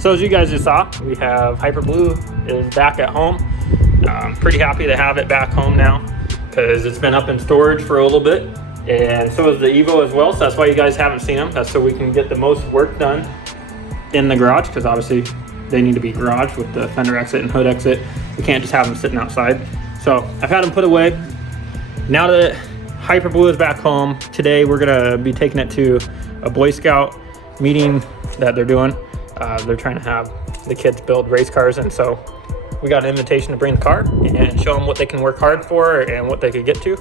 So as you guys just saw, we have Hyper Blue is back at home. I'm pretty happy to have it back home now because it's been up in storage for a little bit, and so is the Evo as well. So that's why you guys haven't seen them. That's so we can get the most work done in the garage, because obviously they need to be garage with the fender exit and hood exit. We can't just have them sitting outside. So I've had them put away. Now that Hyper Blue is back home, today we're gonna be taking it to a Boy Scout meeting that they're doing. They're trying to have the kids build race cars, and so we got an invitation to bring the car and show them what they can work hard for and what they could get to.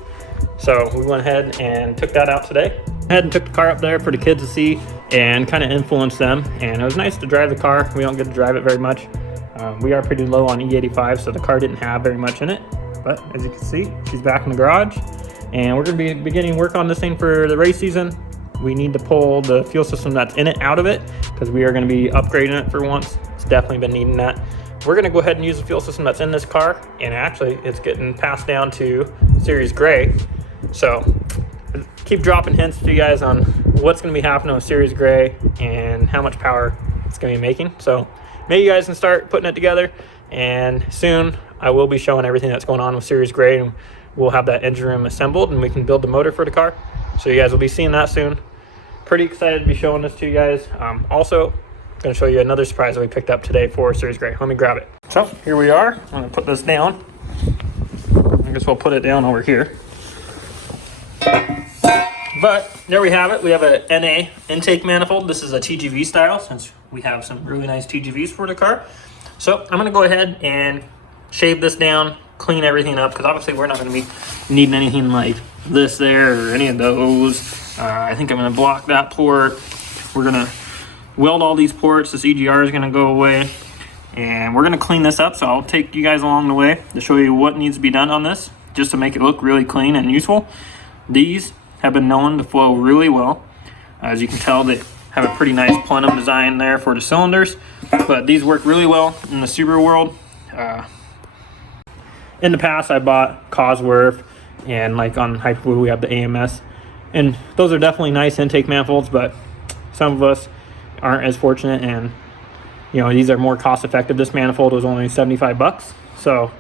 So we went ahead and took that out today. And took the car up there for the kids to see and kind of influence them. And it was nice to drive the car. We don't get to drive it very much. We are pretty low on E85, so the car didn't have very much in it. But as you can see, she's back in the garage, and we're going to be beginning work on this thing for the race season. We need to pull the fuel system that's in it out of it, because we are going to be upgrading it for once. It's definitely been needing that. We're going to go ahead and use the fuel system that's in this car, and actually it's getting passed down to Series Gray. So keep dropping hints to you guys on what's going to be happening with Series Gray and how much power it's going to be making. So maybe you guys can start putting it together, and soon I will be showing everything that's going on with Series Gray, and we'll have that engine room assembled and we can build the motor for the car. So you guys will be seeing that soon. Pretty excited to be showing this to you guys. Also, I'm going to show you another surprise that we picked up today for Series Gray. Let me grab it. So here we are. I'm going to put this down. I guess we'll put it down over here. But there we have it. We have a NA intake manifold. This is a TGV style, since we have some really nice TGVs for the car. So I'm going to go ahead and shave this down, clean everything up, because obviously we're not going to be needing anything like this there or any of those. I think I'm going to block that port. We're going to weld all these ports. This EGR is going to go away, and we're going to clean this up. So I'll take you guys along the way to show you what needs to be done on this, just to make it look really clean and useful. These have been known to flow really well. As you can tell, they have a pretty nice plenum design there for the cylinders, but these work really well in the Subaru world. In the past, I bought Cosworth, and like on Hyper Blue, we have the AMS, and those are definitely nice intake manifolds, but some of us aren't as fortunate, and you know, these are more cost effective. This manifold was only 75 bucks, so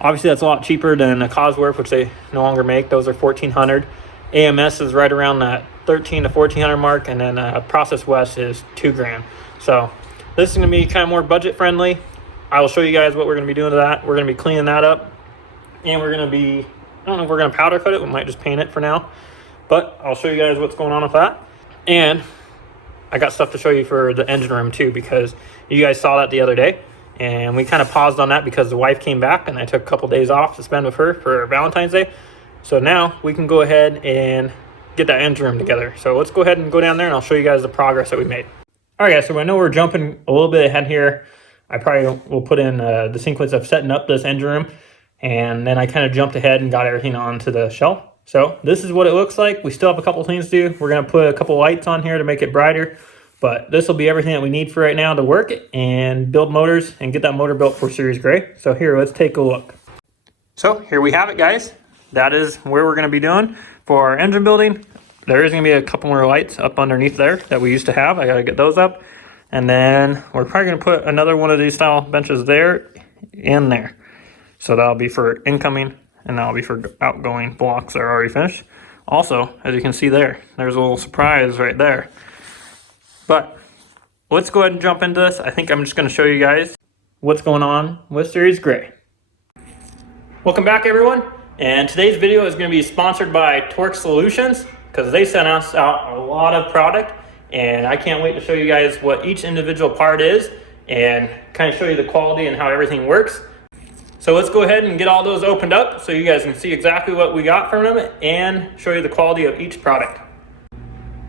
obviously that's a lot cheaper than a Cosworth, which they no longer make. Those are 1400. AMS is right around that 13 to 1400 mark, and then Process West is $2,000. So this is going to be kind of more budget friendly. I will show you guys what we're going to be doing to that. We're going to be cleaning that up, and we're going to be, I don't know if we're going to powder coat it. We might just paint it for now, but I'll show you guys what's going on with that. And I got stuff to show you for the engine room too, because you guys saw that the other day, and we kind of paused on that because the wife came back, and I took a couple days off to spend with her for Valentine's Day. So now we can go ahead and get that engine room together. So let's go ahead and go down there, and I'll show you guys the progress that we made. All right, guys, so I know we're jumping a little bit ahead here. I probably will put in the sequence of setting up this engine room, and then I kind of jumped ahead and got everything onto the shelf. So this is what it looks like. We still have a couple things to do. We're going to put a couple lights on here to make it brighter, but this will be everything that we need for right now to work it and build motors and get that motor built for Series Gray. So here, let's take a look. So here we have it, guys. That is where we're going to be doing for our engine building. There is going to be a couple more lights up underneath there that we used to have. I got to get those up. And then we're probably going to put another one of these style benches there in there. So that'll be for incoming, and that'll be for outgoing blocks that are already finished. Also, as you can see there, there's a little surprise right there. But let's go ahead and jump into this. I think I'm just going to show you guys what's going on with Series Gray. Welcome back, everyone. And today's video is going to be sponsored by Torque Solutions because they sent us out a lot of product, and I can't wait to show you guys what each individual part is and kind of show you the quality and how everything works. So let's go ahead and get all those opened up so you guys can see exactly what we got from them and show you the quality of each product.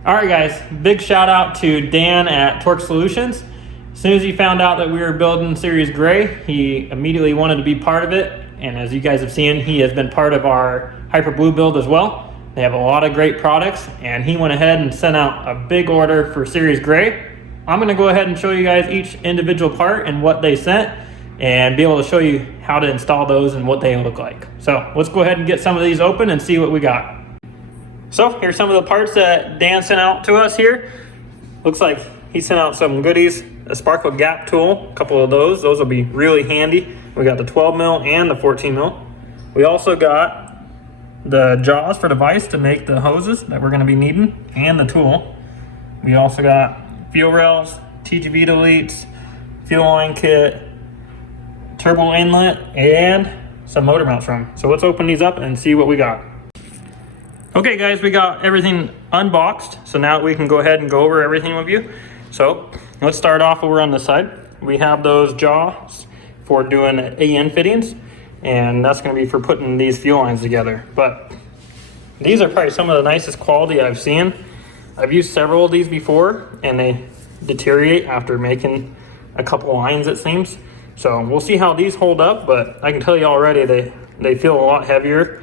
All right, guys, big shout out to Dan at Torque Solutions. As soon as he found out that we were building Series Gray, he immediately wanted to be part of it. And as you guys have seen, he has been part of our Hyper Blue build as well. They have a lot of great products, and he went ahead and sent out a big order for Series Gray. I'm gonna go ahead and show you guys each individual part and what they sent, and be able to show you how to install those and what they look like. So let's go ahead and get some of these open and see what we got. So here's some of the parts that Dan sent out to us here. Looks like he sent out some goodies, a sparkle gap tool, a couple of those. Those will be really handy. We got the 12 mil and the 14 mil. We also got the jaws for the Vise to make the hoses that we're gonna be needing, and the tool. We also got fuel rails, TGV deletes, fuel line kit, turbo inlet, and some motor mounts from. So let's open these up and see what we got. Okay guys, we got everything unboxed, so now we can go ahead and go over everything with you. So let's start off over on this side. We have those jaws for doing AN fittings, and that's going to be for putting these fuel lines together. But these are probably some of the nicest quality I've seen. I've used several of these before, and they deteriorate after making a couple lines, it seems. So we'll see how these hold up, but I can tell you already they feel a lot heavier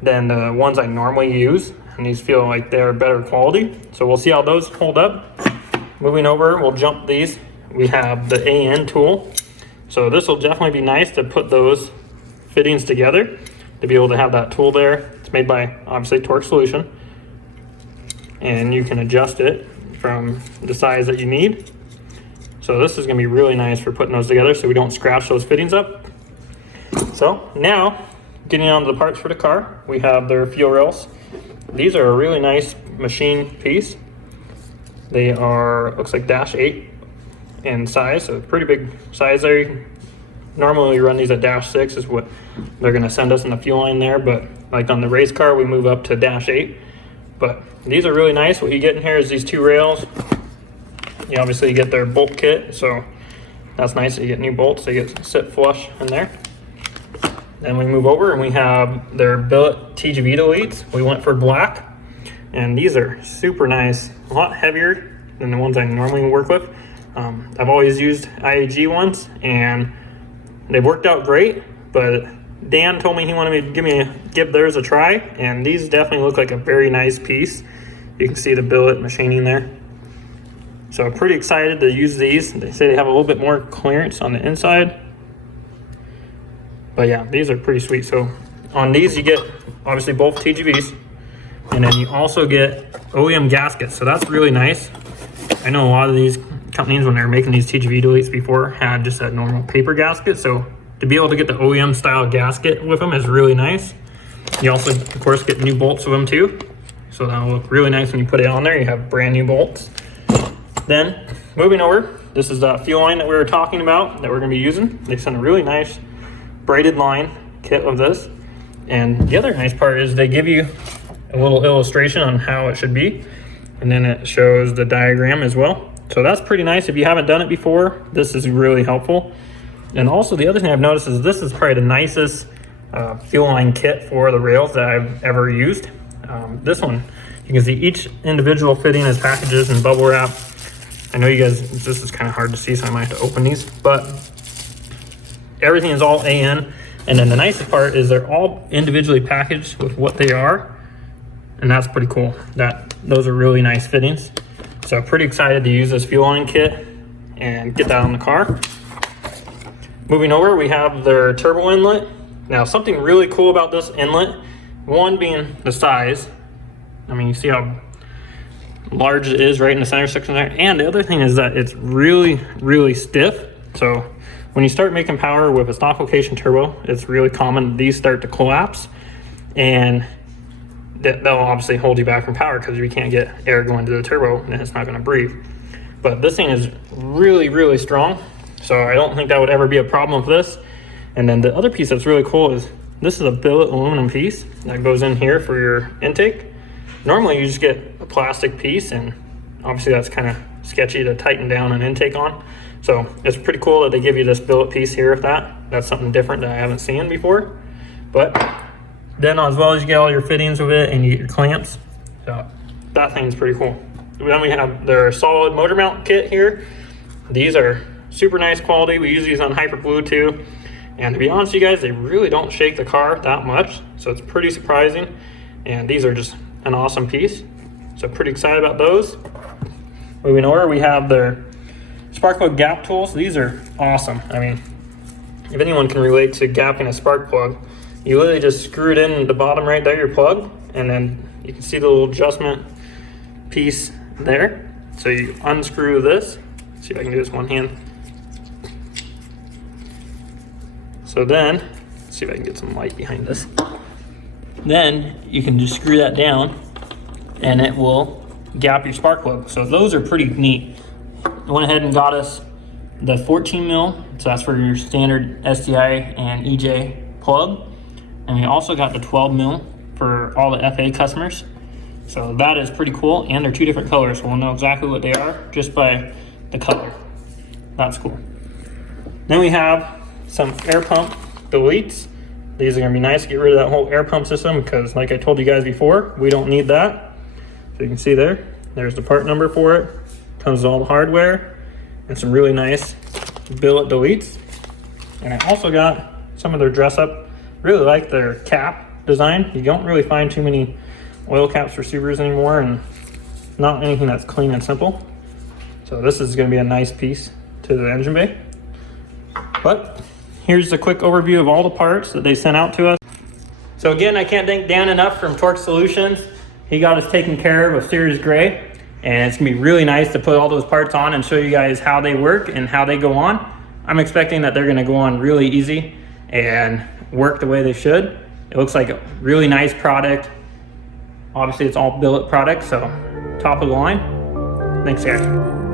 than the ones I normally use, and these feel like they're better quality. So we'll see how those hold up. Moving over, we'll jump these. We have the AN tool. So this will definitely be nice to put those fittings together, to be able to have that tool there. It's made by, obviously, Torque Solution. And you can adjust it from the size that you need. So this is gonna be really nice for putting those together so we don't scratch those fittings up. So now, getting on to the parts for the car, we have their fuel rails. These are a really nice machine piece. They are, looks like -8 in size, so pretty big size there. Normally we run these at -6 is what they're gonna send us in the fuel line there, but like on the race car, we move up to -8. But these are really nice. What you get in here is these 2 rails. You obviously get their bolt kit, so that's nice. You get new bolts, they get sit flush in there. Then we move over and we have their billet TGV deletes. We went for black, and these are super nice, a lot heavier than the ones I normally work with. I've always used IAG ones, and they've worked out great, but Dan told me he wanted me to give theirs a try, and these definitely look like a very nice piece. You can see the billet machining there. So I'm pretty excited to use these. They say they have a little bit more clearance on the inside. But yeah, these are pretty sweet. So on these you get obviously both TGVs, and then you also get OEM gaskets. So that's really nice. I know a lot of these companies, when they were making these TGV deletes before, had just a normal paper gasket. So to be able to get the OEM style gasket with them is really nice. You also, of course, get new bolts with them too. So that'll look really nice when you put it on there. You have brand new bolts. Then moving over, this is the fuel line that we were talking about that we're gonna be using. They sent a really nice braided line kit of this. And the other nice part is they give you a little illustration on how it should be. And then it shows the diagram as well. So that's pretty nice. If you haven't done it before, this is really helpful. And also the other thing I've noticed is this is probably the nicest fuel line kit for the rails that I've ever used. This one, you can see each individual fitting is packages and bubble wrap. I know you guys, this is kind of hard to see, so I might have to open these, but everything is all AN. And then the nicest part is they're all individually packaged with what they are. And that's pretty cool. Those are really nice fittings. So pretty excited to use this fuel line kit and get that on the car. Moving over, we have their turbo inlet. Now something really cool about this inlet, one being the size. I mean, you see how large it is right in the center section there. And the other thing is that it's really, really stiff. So when you start making power with a stock location turbo, it's really common these start to collapse, and that'll obviously hold you back from power because you can't get air going to the turbo and it's not going to breathe. But this thing is really, really strong. So I don't think that would ever be a problem with this. And then the other piece that's really cool is this is a billet aluminum piece that goes in here for your intake. Normally you just get a plastic piece, and obviously that's kind of sketchy to tighten down an intake on. So it's pretty cool that they give you this billet piece here with that. That's something different that I haven't seen before. But then as well as you get all your fittings with it and you get your clamps. So that thing's pretty cool. Then we have their solid motor mount kit here. These are super nice quality. We use these on Hyper Blue too. And to be honest with you guys, they really don't shake the car that much. So it's pretty surprising. And these are just an awesome piece. So pretty excited about those. Moving over, we have their spark plug gap tools. These are awesome. I mean, if anyone can relate to gapping a spark plug, you literally just screw it in the bottom right there, your plug, and then you can see the little adjustment piece there. So you unscrew this. Let's see if I can do this one hand. So then, let's see if I can get some light behind this. Then you can just screw that down and it will gap your spark plug. So those are pretty neat. I went ahead and got us the 14 mil, so that's for your standard STI and EJ plug. And we also got the 12 mil for all the FA customers. So that is pretty cool, and they're two different colors, so we'll know exactly what they are just by the color. That's cool. Then we have some air pump deletes. These are gonna be nice to get rid of that whole air pump system, because like I told you guys before, we don't need that. So you can see there's the part number for it. Comes with all the hardware and some really nice billet deletes. And I also got some of their dress up. Really like their cap design. You don't really find too many oil caps for Subarus anymore, and not anything that's clean and simple. So this is gonna be a nice piece to the engine bay. But here's a quick overview of all the parts that they sent out to us. So again, I can't thank Dan enough from Torque Solutions. He got us taken care of with Series Gray, and it's gonna be really nice to put all those parts on and show you guys how they work and how they go on. I'm expecting that they're gonna go on really easy and work the way they should. It looks like a really nice product. Obviously it's all billet product, so top of the line. Thanks guys.